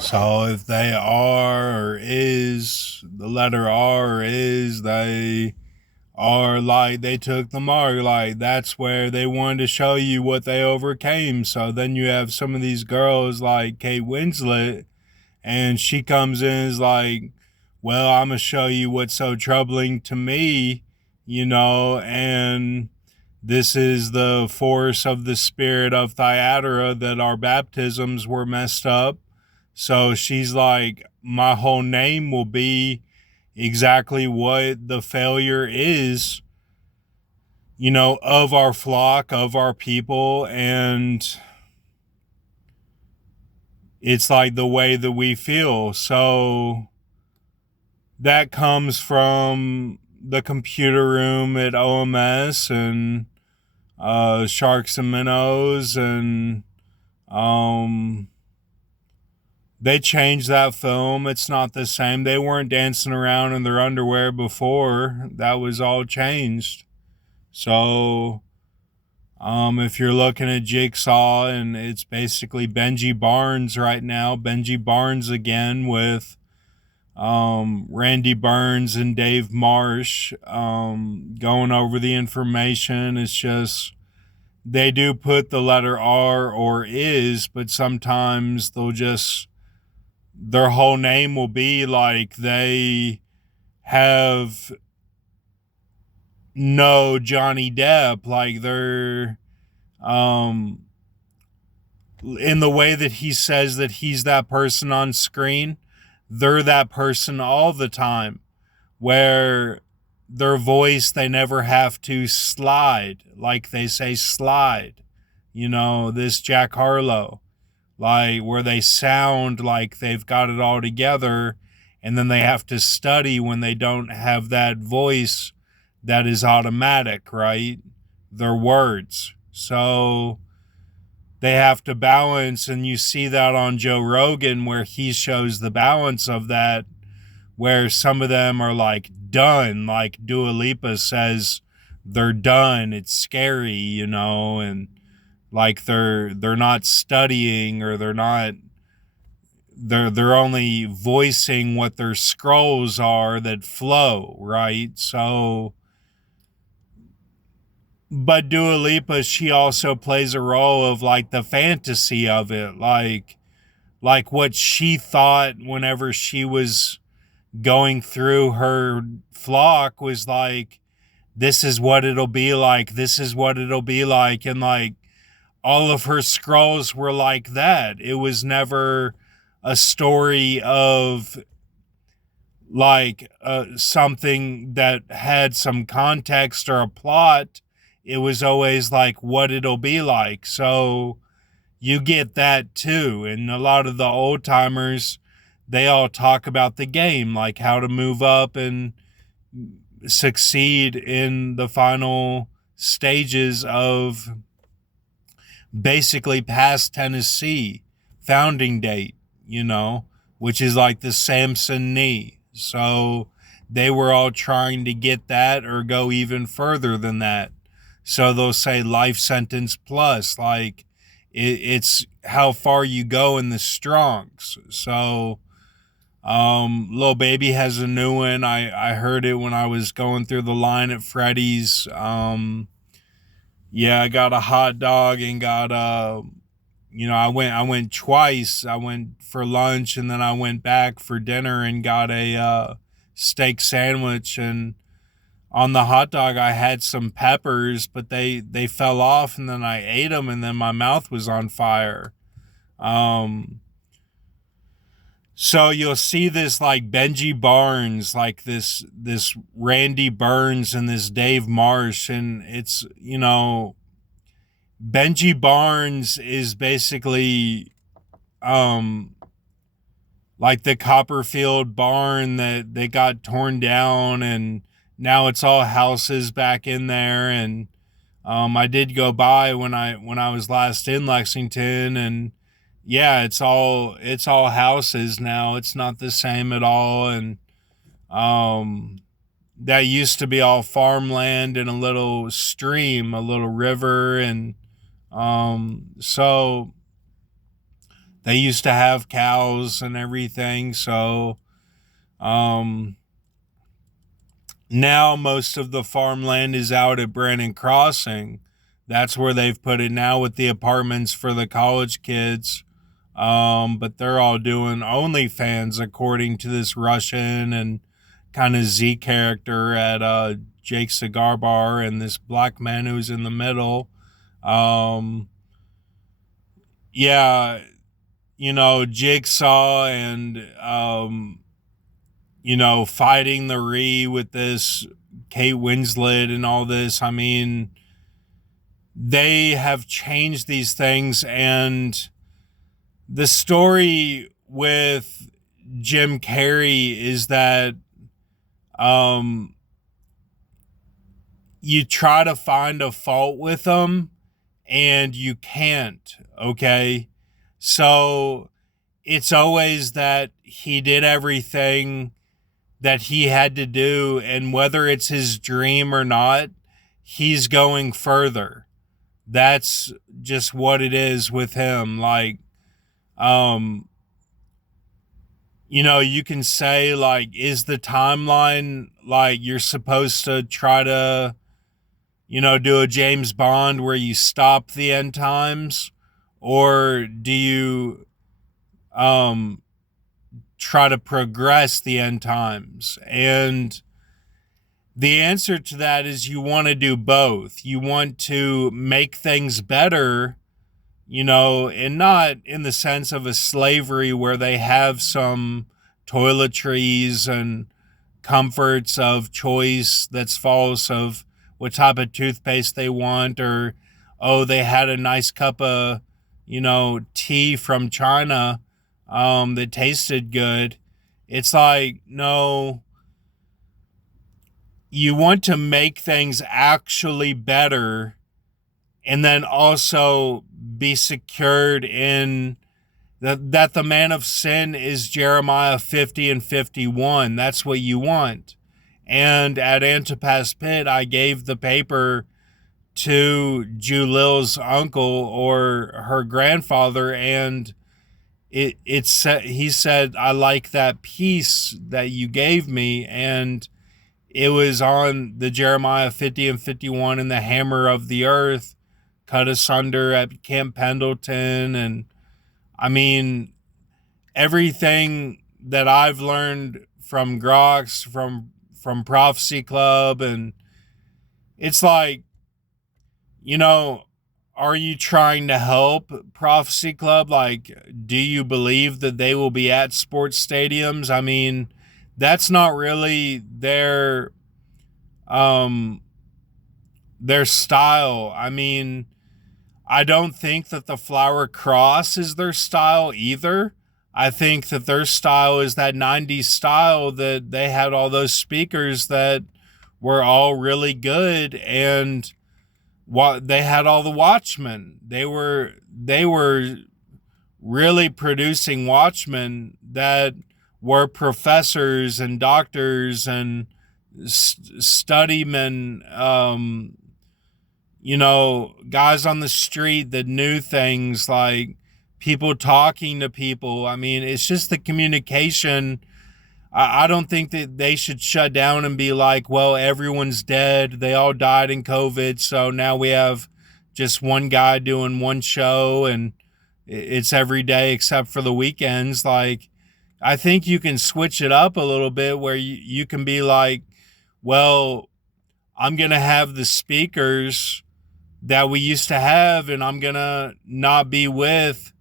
So if they are or is, the letter R or is, they are like they took the mark. Like that's where they wanted to show you what they overcame. So then you have some of these girls like Kate Winslet, and she comes in is like, well, I'm gonna show you what's so troubling to me, and this is the force of the spirit of Thyatira that our baptisms were messed up. So she's like, my whole name will be exactly what the failure is, of our flock, of our people. And it's like the way that we feel. So that comes from the computer room at OMS and Sharks and Minnows, and um, they changed that film. It's not the same. They weren't dancing around in their underwear before. That was all changed. So, if you're looking at Jigsaw, and it's basically Benji Barnes right now, Benji Barnes again with Randy Burns and Dave Marsh going over the information. It's just they do put the letter R or is, but sometimes they'll just their whole name will be like they have no Johnny Depp, like they're um in the way that he says that he's that person on screen, they're that person all the time, where their voice, they never have to slide, like they say slide, this Jack Harlow, like where they sound like they've got it all together, and then they have to study when they don't have that voice that is automatic, right? Their words. So they have to balance, and you see that on Joe Rogan where he shows the balance of that, where some of them are like done, like Dua Lipa says they're done. It's scary, and like they're not studying, or they're only voicing what their scrolls are that flow, right? So, but Dua Lipa, she also plays a role of like the fantasy of it, like what she thought whenever she was going through her flock was like, this is what it'll be like, this is what it'll be like, and like all of her scrolls were like that. It was never a story of like something that had some context or a plot. It was always like what it'll be like. So you get that too. And a lot of the old timers, they all talk about the game, like how to move up and succeed in the final stages of basically past Tennessee founding date, which is like the Samson knee. So they were all trying to get that or go even further than that. So they'll say life sentence plus, like it's how far you go in the strongs. So Lil Baby has a new one. I heard it when I was going through the line at Freddy's. Yeah, I got a hot dog and got I went twice. I went for lunch, and then I went back for dinner and got a steak sandwich. And on the hot dog I had some peppers, but they fell off, and then I ate them, and then my mouth was on fire. Um so you'll see this like Benji Barnes, like this Randy Burns and this Dave Marsh, and it's Benji Barnes is basically um like the Copperfield barn that they got torn down, and now it's all houses back in there. And I did go by when I was last in Lexington, and yeah, it's all houses now. It's not the same at all. And um that used to be all farmland and a little stream, a little river. And so They used to have cows and everything. So um, now most of the farmland is out at Brandon Crossing. That's where they've put it now with the apartments for the college kids. But they're all doing OnlyFans according to this Russian and kind of Z character at Jake Cigar Bar and this black man who's in the middle. Um, yeah, Jigsaw and fighting the Ree with this Kate Winslet and all this. I mean, they have changed these things, and the story with Jim Carrey is that um, you try to find a fault with him and you can't, okay? So it's always that he did everything that he had to do, and whether it's his dream or not, he's going further. That's just what it is with him. Like, um, you can say, like, is the timeline like you're supposed to try to, do a James Bond where you stop the end times? Or do you um, try to progress the end times? And the answer to that is you want to do both. You want to make things better, and not in the sense of a slavery where they have some toiletries and comforts of choice that's false of what type of toothpaste they want, or, oh, they had a nice cup of, tea from China that tasted good. It's like, no, you want to make things actually better and then also be secured in that the man of sin is Jeremiah 50 and 51. That's what you want. And at Antipas Pit, I gave the paper to Julil's uncle or her grandfather, and he said, I like that piece that you gave me, and it was on the Jeremiah 50 and 51 and the hammer of the earth cut asunder at Camp Pendleton. And I mean, everything that I've learned from Grox, from Prophecy Club, and it's like, are you trying to help Prophecy Club? Like, do you believe that they will be at sports stadiums? I mean, that's not really their style. I mean, I don't think that the flower cross is their style either. I think that their style is that 90s style that they had all those speakers that were all really good, and what they had all the Watchmen. They were really producing Watchmen that were professors and doctors and studymen, guys on the street that knew things, like people talking to people. I mean, it's just the communication. I don't think that they should shut down and be like, well, everyone's dead. They all died in COVID. So now we have just one guy doing one show and it's every day except for the weekends. Like, I think you can switch it up a little bit where you can be like, well, I'm going to have the speakers that we used to have, and I'm going to not be with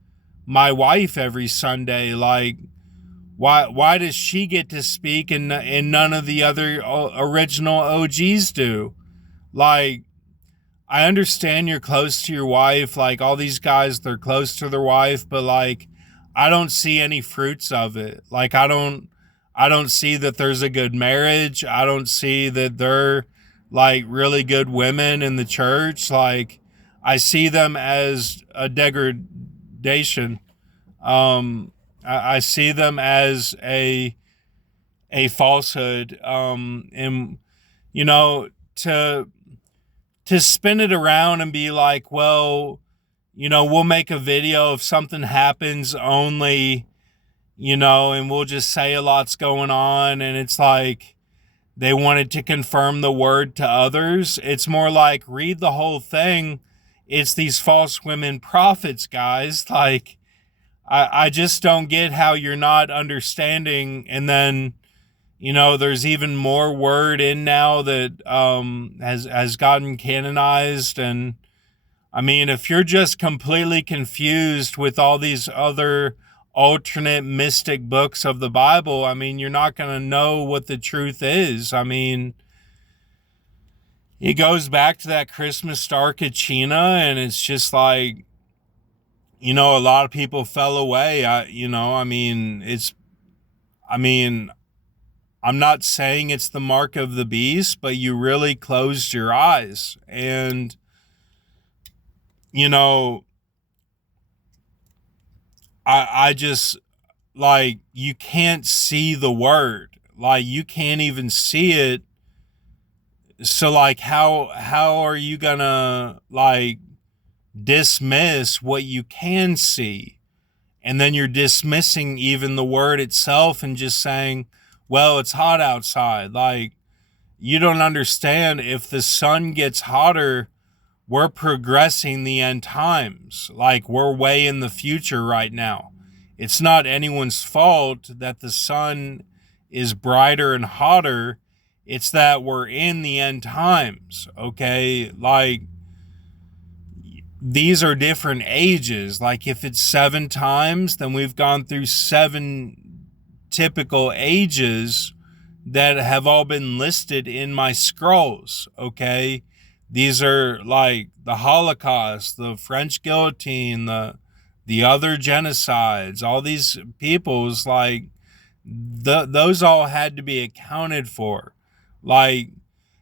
my wife every Sunday. Like, why does she get to speak and none of the other original OGs do? Like, I understand you're close to your wife. Like, all these guys, they're close to their wife, but like, I don't see any fruits of it. Like, I don't see that there's a good marriage. I don't see that they're like really good women in the church. Like, I see them as a degradation. I see them as a falsehood. And to spin it around and be like, well, we'll make a video if something happens only, and we'll just say a lot's going on, and it's like they wanted to confirm the word to others. It's more like read the whole thing. It's these false women prophets, guys. Like, I just don't get how you're not understanding. And then, there's even more word in now that has gotten canonized. And I mean, if you're just completely confused with all these other alternate mystic books of the Bible, I mean, you're not going to know what the truth is. I mean, it goes back to that Christmas star Kachina, and it's just like, a lot of people fell away. I'm not saying it's the mark of the beast, but you really closed your eyes. And, I just, like, you can't see the word. Like, you can't even see it. So, like, how are you gonna, like, dismiss what you can see? And then you're dismissing even the word itself and just saying, well, it's hot outside. Like, you don't understand. If the sun gets hotter, we're progressing the end times. Like, we're way in the future right now. It's not anyone's fault that the sun is brighter and hotter. It's that we're in the end times, okay? Like, these are different ages. Like, if it's 7 times, then we've gone through 7 typical ages that have all been listed in my scrolls, okay? These are like the Holocaust, the French guillotine, the other genocides, all these peoples, like, those all had to be accounted for. Like,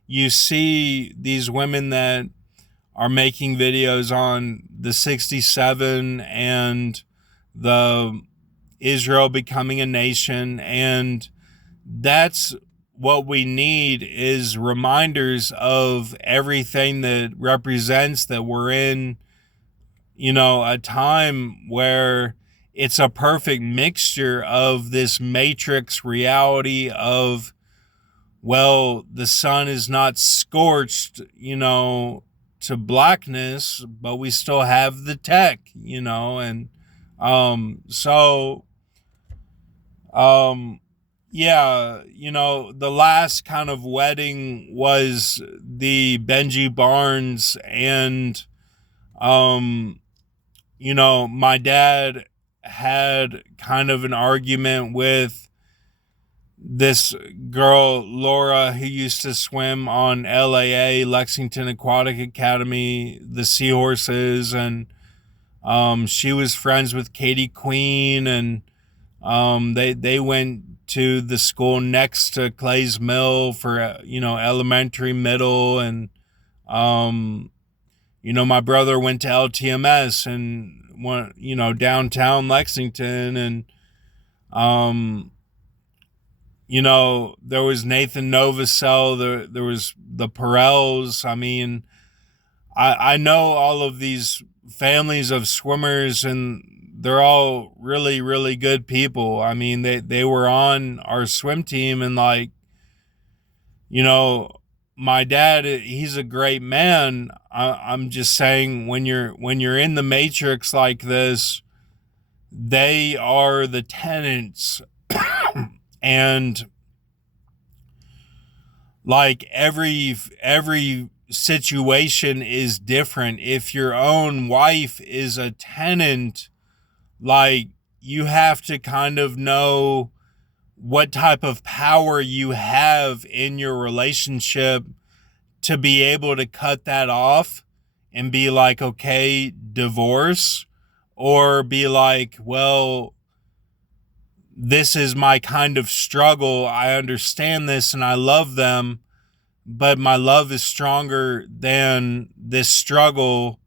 you see these women that are making videos on the 67 and the Israel becoming a nation, and that's what we need, is reminders of everything that represents that we're in, a time where it's a perfect mixture of this matrix reality of, well, the sun is not scorched, to blackness, but we still have the tech, and yeah, the last kind of wedding was the Benji Barnes, and my dad had kind of an argument with this girl, Laura, who used to swim on LAA, Lexington Aquatic Academy, the Seahorses, and she was friends with Katie Queen, and they went to the school next to Clay's Mill for elementary, middle, and my brother went to LTMS and downtown Lexington, and there was Nathan Novosel, there was the Perels. I mean, I know all of these families of swimmers, and they're all really, really good people. I mean, they were on our swim team, and like, my dad, he's a great man. I'm just saying, when you're in the matrix like this, they are the tenants. And like, every situation is different. If your own wife is a tenant, like, you have to kind of know what type of power you have in your relationship to be able to cut that off and be like, okay, divorce, or be like, well, this is my kind of struggle. I understand this and I love them, but my love is stronger than this struggle.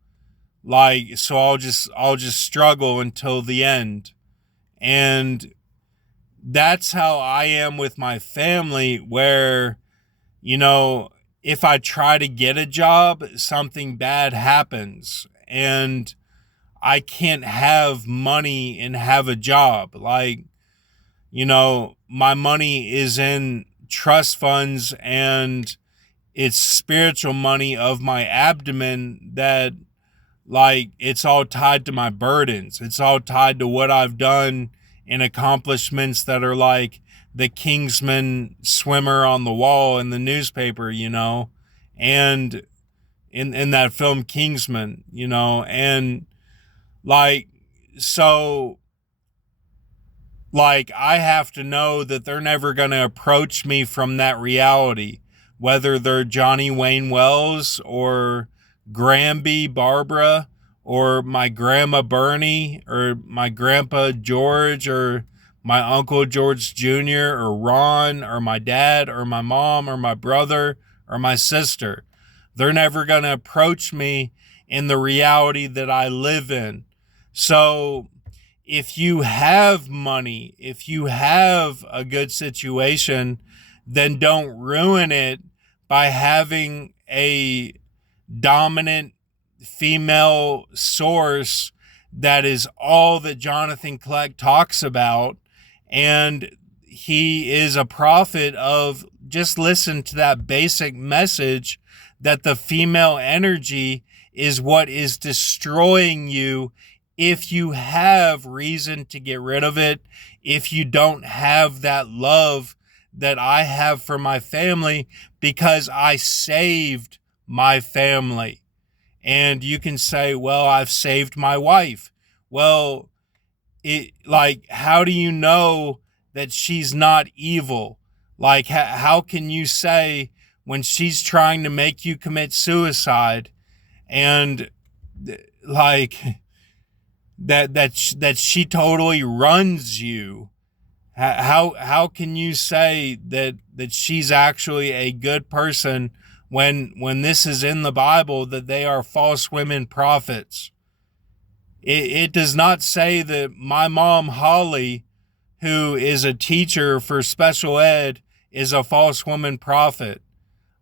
Like, so I'll just struggle until the end. And that's how I am with my family, where, if I try to get a job, something bad happens. And I can't have money and have a job. Like, my money is in trust funds, and it's spiritual money of my abdomen that, like, it's all tied to my burdens. It's all tied to what I've done and accomplishments that are like the Kingsman swimmer on the wall in the newspaper, and in that film Kingsman, and like, so, like, I have to know that they're never going to approach me from that reality, whether they're Johnny Wayne Wells or Granby Barbara or my grandma Bernie or my grandpa George or my uncle George Jr. or Ron or my dad or my mom or my brother or my sister. They're never going to approach me in the reality that I live in. So if you have money, if you have a good situation, then don't ruin it by having a dominant female source that is all that Jonathan Kleck talks about. And he is a prophet of, just listen to that basic message, that the female energy is what is destroying you if you have reason to get rid of it, if you don't have that love that I have for my family, because I saved my family. And you can say, well, I've saved my wife. Well, how do you know that she's not evil? Like, how can you say when she's trying to make you commit suicide and like that she totally runs you? How can you say that she's actually a good person when this is in the Bible, that they are false women prophets? It does not say that my mom Holly, who is a teacher for special ed, is a false woman prophet.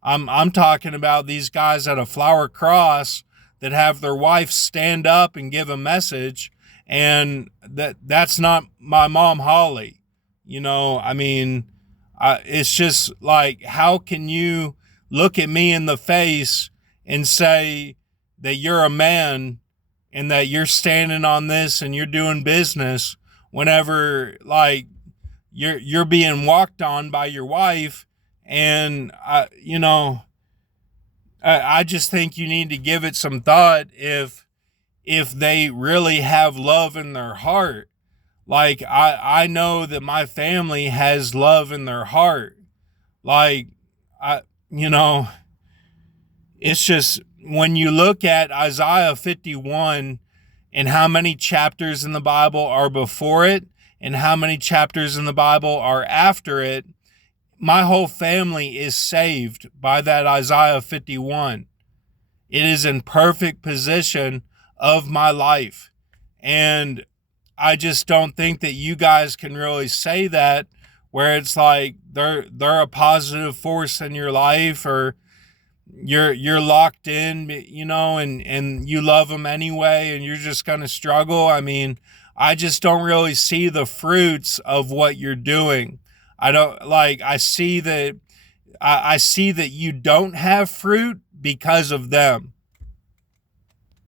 I'm talking about these guys at a Flower Cross that have their wife stand up and give a message, and that's not my mom Holly. I mean, it's just like, how can you look at me in the face and say that you're a man and that you're standing on this and you're doing business whenever, like, you're being walked on by your wife? And I just think you need to give it some thought if they really have love in their heart. Like, I know that my family has love in their heart. Like, it's just, when you look at Isaiah 51 and how many chapters in the Bible are before it and how many chapters in the Bible are after it, my whole family is saved by that Isaiah 51. It is in perfect position of my life. And I just don't think that you guys can really say that, where it's like they're a positive force in your life, or you're locked in, and you love them anyway, and you're just going to struggle. I mean, I just don't really see the fruits of what you're doing. I see that you don't have fruit because of them.